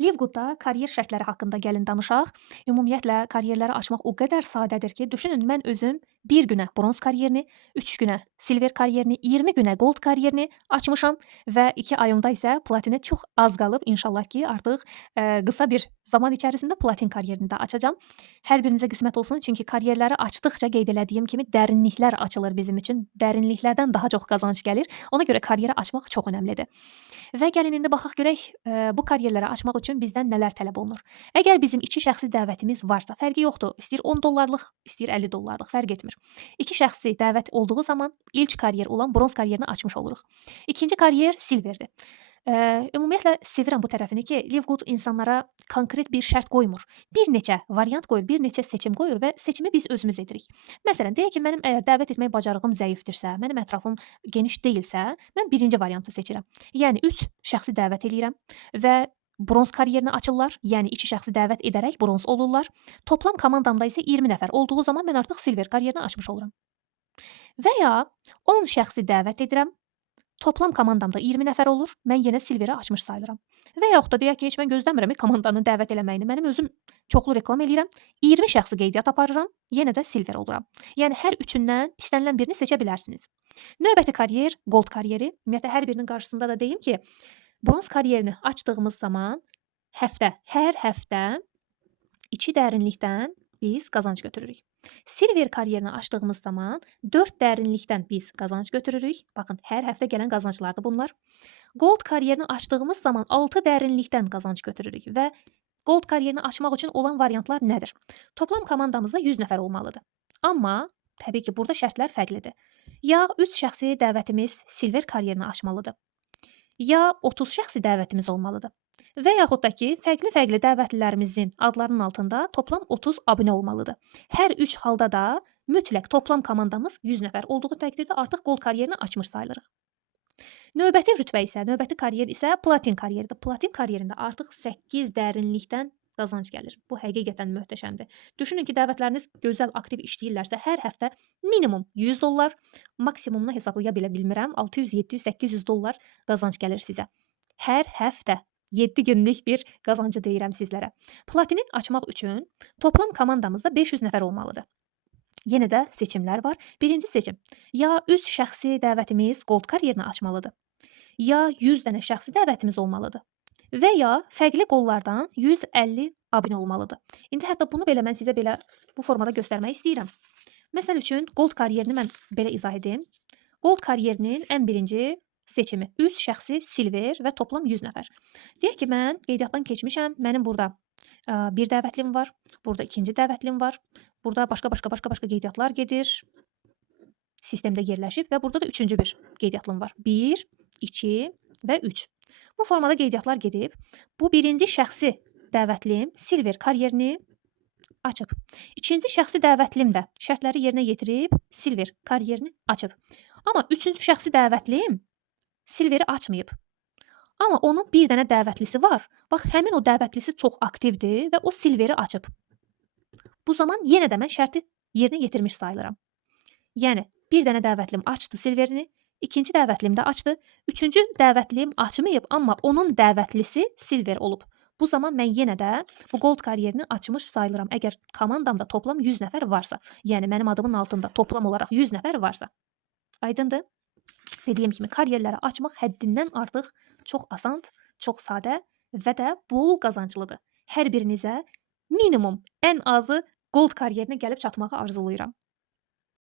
Livgoodda karyer şərtləri haqqında gəlin danışaq. Ümumiyyətlə karyerləri açmaq o qədər sadədir ki, düşünün mən özüm bir günə bronz karyerini, 3 günə silver karyerini, 20 günə gold karyerini açmışam və 2 ayımda isə platinə çox az qalıb. İnşallah ki, artıq qısa bir zaman içərisində platin karyerini də açacağam. Hər birinizə qismət olsun, çünki karyerləri açdıqca qeyd elədiyim kimi dərinliklər açılır bizim üçün. Dərinliklərdən daha çox qazanc gəlir. Ona görə karyeri açmaq çox önəmlidir. Və gəlin indi baxaq görək, bu karyerləri açmaq üçün bizdən nələr tələb olunur. Əgər bizim 2 şəxsi dəvətimiz varsa, fərqi yoxdur. İstəyir $10, istəyir $50, fərq etmir. 2 şəxsi dəvət olduğu zaman ilk karyer olan bronz karyerini açmış oluruq. İkinci karyer silverdir. Ümumiyyətlə sevirəm bu tərəfini ki, Livgood insanlara konkret bir şərt qoymur. Bir neçə variant qoyur, bir neçə seçim qoyur və seçimi biz özümüz edirik. Məsələn, deyək ki, mənim əgər dəvət etmək bacarığım zəifdirsə, mənim ətrafım geniş deyilsə, mən birinci variantı seçirəm. Yəni 3 şəxsi dəvət eləyirəm və bronz karyerini açırlar. Yəni 2 şəxsi dəvət edərək bronz olurlar. Toplam komandamda isə 20 nəfər olduğu zaman mən artıq silver karyerini açmış oluram. Və ya 10 şəxsi dəvət edirəm. Toplam komandamda 20 nəfər olur. Mən yenə silveri açmış sayılıram. Və yaxud da deyək ki, heç mən gözləmirəm komandanı dəvət eləməyini. Mənim özüm çoxlu reklam eləyirəm. 20 şəxsi qeydiyyat aparıram. Yenə də silver oluram. Yəni hər üçündən istənilən birini seçə bilərsiniz. Növbəti karyer gold karyeri. Ümumiyyətlə hər birinin qarşısında da deyim ki, bronz karyerini açdığımız zaman hər həftə 2 dərinlikdən biz qazanc götürürük. Silver karyerini açdığımız zaman 4 dərinlikdən biz qazanc götürürük. Baxın, hər həftə gələn qazanclardır bunlar. Gold karyerini açdığımız zaman 6 dərinlikdən qazanc götürürük və gold karyerini açmaq üçün olan variantlar nədir? Toplam komandamızda 100 nəfər olmalıdır. Amma təbii ki, burada şərtlər fərqlidir. Ya 3 şəxsi dəvətimiz silver karyerini açmalıdır, ya 30 şəxsi dəvətimiz olmalıdır. Və yaxud da ki, fərqli-fərqli dəvətlilərimizin adlarının altında toplam 30 abunə olmalıdır. Hər 3 halda da mütləq toplam komandamız 100 nəfər olduğu təqdirdə artıq gold karyerini açmış sayılırıq. Növbəti karyer isə platin karyeridir. Platin karyerində artıq 8 dərinlikdən qazanc gəlir. Bu həqiqətən möhtəşəmdir. Düşünün ki, dəvətləriniz gözəl, aktiv işləyirlərsə, hər həftə minimum $100, maksimumunu hesablaya belə bilmirəm, 600, 700, 800 dollar qazanc gəlir sizə. Hər həftə 7 günlük bir qazancı deyirəm sizlərə. Platini açmaq üçün toplam komandamızda 500 nəfər olmalıdır. Yenə də seçimlər var. Birinci seçim. Ya 3 şəxsi dəvətimiz gold karyerini açmalıdır, ya 100 dənə şəxsi dəvətimiz olmalıdır və ya fərqli qollardan 150 abunə olmalıdır. İndi hətta bunu belə mən sizə belə bu formada göstərmək istəyirəm. Məsəl üçün gold karyerini mən belə izah edim. Gold karyerinin ən birinci seçimi 3 şəxsi silver və toplam 100 nəfər. Deyək ki, mən qeydiyyatdan keçmişəm. Mənim burada bir dəvətlim var, burada ikinci dəvətlim var. Burada başqa qeydiyyatlar gedir. Sistemdə yerləşib və burada da üçüncü bir qeydiyyatım var. 1, 2 və 3. Bu formada qeydiyyatlar gedib. Bu birinci şəxsi dəvətlim silver karyerini açıb. İkinci şəxsi dəvətlim də şərtləri yerinə yetirib silver karyerini açıb. Amma üçüncü şəxsi dəvətlim silveri açmayıb. Amma onun bir dənə dəvətlisi var. Bax, həmin o dəvətlisi çox aktivdir və o silveri açıb. Bu zaman yenə də mən şərti yerinə yetirmiş sayılıram. Yəni, bir dənə dəvətlim açdı silverini, ikinci dəvətlim də açdı, üçüncü dəvətlim açmayıb, amma onun dəvətlisi silver olub. Bu zaman mən yenə də bu gold karyerini açmış sayılıram. Əgər komandamda toplam 100 nəfər varsa, yəni mənim adımın altında toplam olaraq 100 nəfər varsa. Aydındır? Dediyim kimi, karyerləri açmaq həddindən artıq çox asandır, çox sadə və də bol qazanclıdır. Hər birinizə minimum, ən azı gold karyerinə gəlib çatmağı arzulayıram.